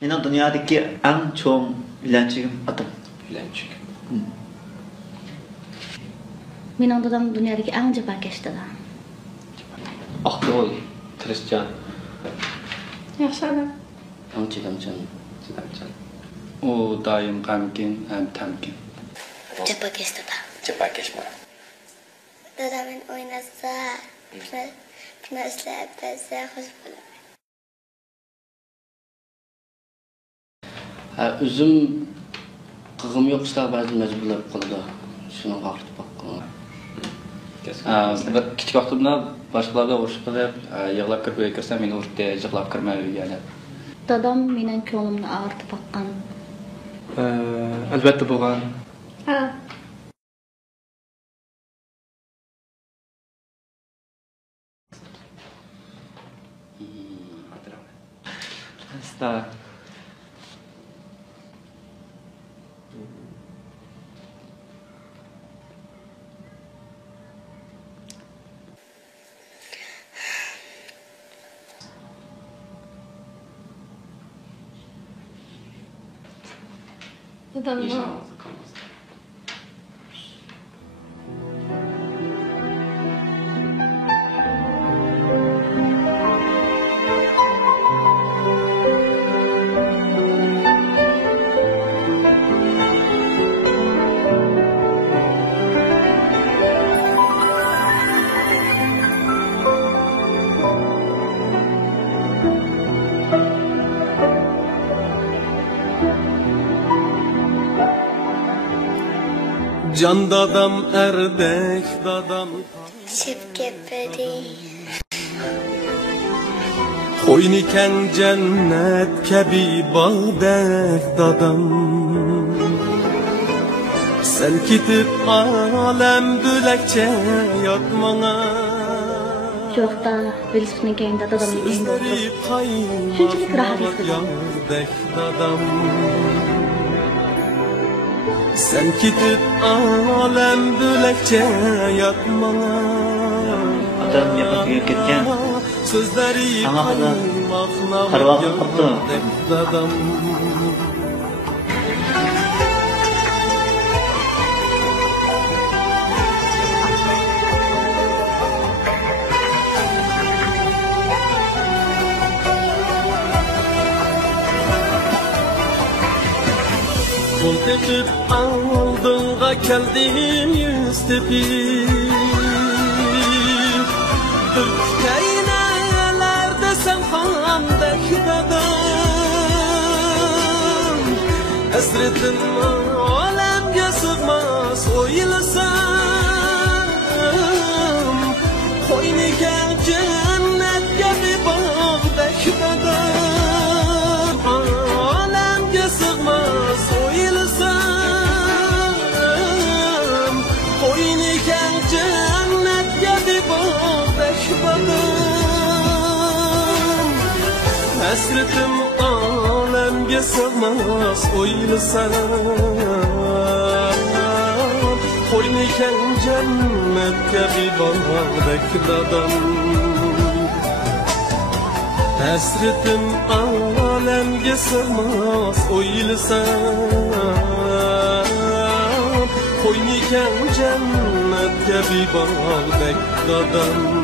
Mening dunyodagi eng cho'ng uylanchigim otam. Uylanchik. Mening dadam dunyodagi eng jafakash dadam. Aqto'l, Tirishchan. Yaxshi odam. Eng chidamchan. U doim g'amgin ham tamkin. Jafakash dadam. Jafakashmi? Dadam men o'ynasa, bir narsalar bersa xush bo'laman. O'zim qig'im yo'q ishlar ba'zi majburlab qoladi. Shuni vaqt boqqan. Bir kichik vaqtimda boshqalarga urush qilib, yig'lab kirib kirsam, meni urdi, yig'lab kirmay uyga. Dadam mening ko'nglimni og'ritib baqqan. Albatta bo'lgan. Ha. Asta. Dadam Can dadam erdek dadam Şevkeperi, Koyniken cennet kebi bağdek dadam Sen gidip alem bülekçe yatmana Şu vaqtda velosipedning keyinda dadamning uyida Sözleri Shunchalik rohat kaymak his yardek dadam Sen gidip alem bülekçe yatmana Otam yo'qotib ketgan. Sözleri Ama hala kaymak qarvog'i qopti. yardek dadam Kol tepip aldığına geldim yüz tepip Bükteyneler sen handek dadam Esretim alemge sığmaz oylasam Koyni gel cennet gibi bağdek dadam Alemge sığmaz oylasam Koyni gel cennet gibi bağdek dadam Esretim alemge sığmaz oylasam Koyniken cennetke bir bağdek dadam Esretim alemge sığmaz oylasam Koyniken cennetke bir bağdek dadam